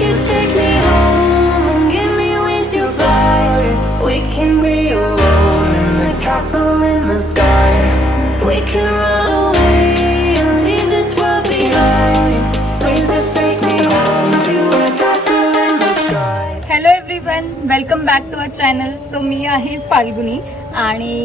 you take me home and give me wings to fly? We can be alone in the castle in the sky. We can run away and leave this world behind. Please just take me home to a castle in the sky. Hello everyone, welcome back to our channel. So मी आहे फाल्गुनी आणि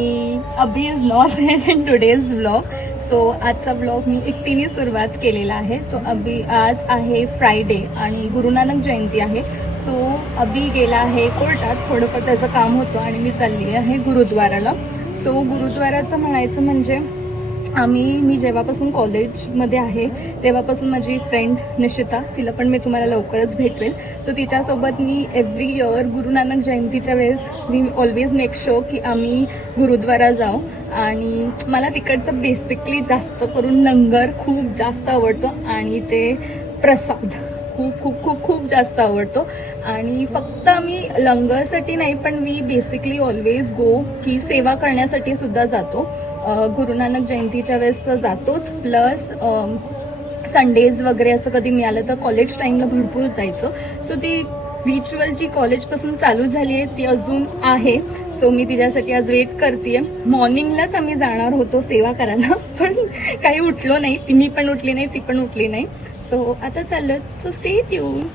Abi is not there in today's vlog. So आजचा vlog मी एकटीने सुरुवात केलेला आहे. तो अबी आज आहे फ्रायडे आणि गुरुनानक जयंती आहे. सो अबी गेला आहे कोर्टात, थोडंफार त्याचं काम होतं आणि मी चालली आहे गुरुद्वाराला. सो गुरुद्वाराचं म्हणायचं म्हणजे मी जेव्हापासून कॉलेजमध्ये आहे तेव्हापासून माझी फ्रेंड निशिता, तिला पण मी तुम्हाला लवकरच भेटवेल. सो तिच्यासोबत मी एव्हरी इयर गुरुनानक जयंतीच्या वेळेस मी ऑलवेज मेक शुअर की आम्ही गुरुद्वारा जाऊ. आणि मला तिकडचं बेसिकली जास्त करून लंगर खूप जास्त आवडतो आणि ते प्रसाद खूप खूप खूप खूप जास्त आवडतो. आणि फक्त आम्ही लंगरसाठी नाही पण मी बेसिकली ऑलवेज गो की सेवा करण्यासाठी सुद्धा जातो. गुरुनानक जयंतीच्या वेळेस तर जातोच, प्लस संडेज वगैरे असं कधी मिळालं तर कॉलेज टाईमला भरपूर जायचो. सो ती रिच्युअल जी कॉलेजपासून चालू झाली आहे ती अजून आहे. सो मी तिच्यासाठी आज वेट करते आहे. मॉर्निंगलाच आम्ही जाणार होतो सेवा करायला, पण काही उठलो नाही. मी पण उठली नाही, ती पण उठली नाही. सो आता चाललो. So stay tune.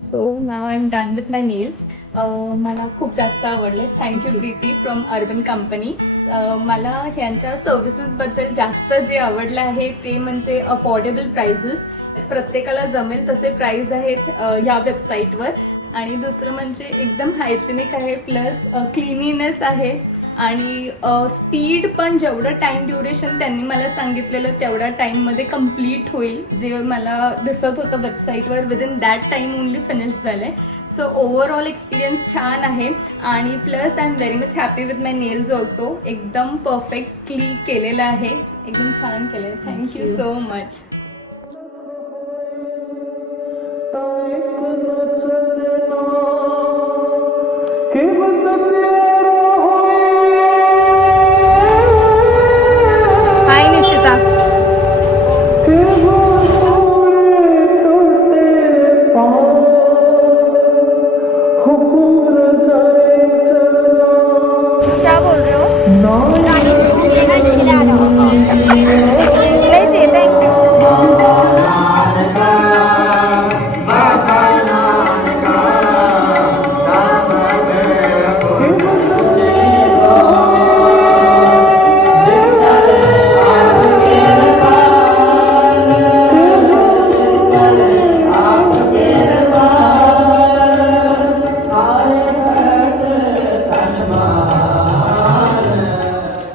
So now I am done with my nails. मला खूप जास्त आवडले. Thank you Preeti from urban company. मला ह्यांच्या सर्व्हिसेसबद्दल जास्त जे आवडलं आहे ते म्हणजे अफोर्डेबल प्राइसेस, प्रत्येकाला जमेल तसे प्राइस आहेत ह्या वेबसाईटवर. आणि दुसरं म्हणजे एकदम हायजेनिक आहे, प्लस क्लिनिनेस आहे आणि स्पीड पण जेवढं टाईम ड्युरेशन त्यांनी मला सांगितलेलं तेवढ्या टाईममध्ये कम्प्लीट होईल. जे मला दिसत होतं वेबसाईटवर within that time only finish झालं आहे. सो ओव्हरऑल एक्सपिरियन्स छान आहे आणि plus I am very much happy with my nails also. एकदम परफेक्टली केलेलं आहे, एकदम छान केलं आहे. Thank you so much. Hi Nishita.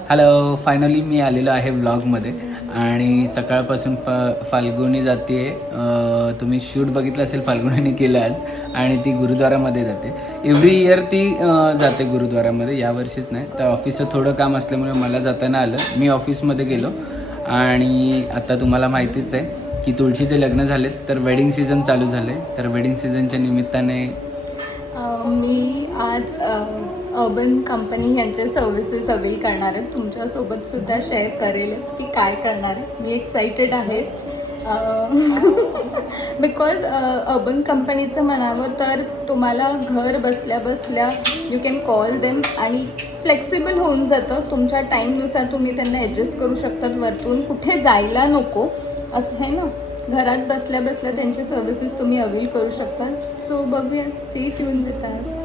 Hello, finally मी आलेलो आहे व्लॉगमध्ये आणि सकाळपासून फाल्गुनी जाते. तुम्ही शूट बघितलं असेल, फाल्गुनीने केलं आज. आणि ती गुरुद्वारामध्ये जाते. एव्हरी इयर ती जाते गुरुद्वारामध्ये, यावर्षीच नाही. तर ऑफिसचं थोडं काम असल्यामुळे मला जाताना आलं. मी ऑफिसमध्ये गेलो आणि आता तुम्हाला माहितीच आहे की तुळशीचे लग्न झालेत तर वेडिंग सीझन चालू झाले, तर वेडिंग सीझनच्या निमित्ताने मी आज अर्बन कंपनी यांचे सर्व्हिसेस अवेल करणार आहे. तुमच्यासोबत सुद्धा शेअर करेलच की काय करणार आहे. मी एक्सायटेड आहेच बिकॉज अर्बन कंपनीचं म्हणावं तर तुम्हाला घर बसल्या बसल्या यू कॅन कॉल देम आणि फ्लेक्सिबल होऊन जातं. तुमच्या टाईमनुसार तुम्ही त्यांना ॲडजस्ट करू शकतात. वरतून कुठे जायला नको असं आहे ना, घरात बसल्या बसल्या त्यांचे सर्व्हिसेस तुम्ही अवेल करू शकता. सो बघूया, स्टे ट्यून विथ अस.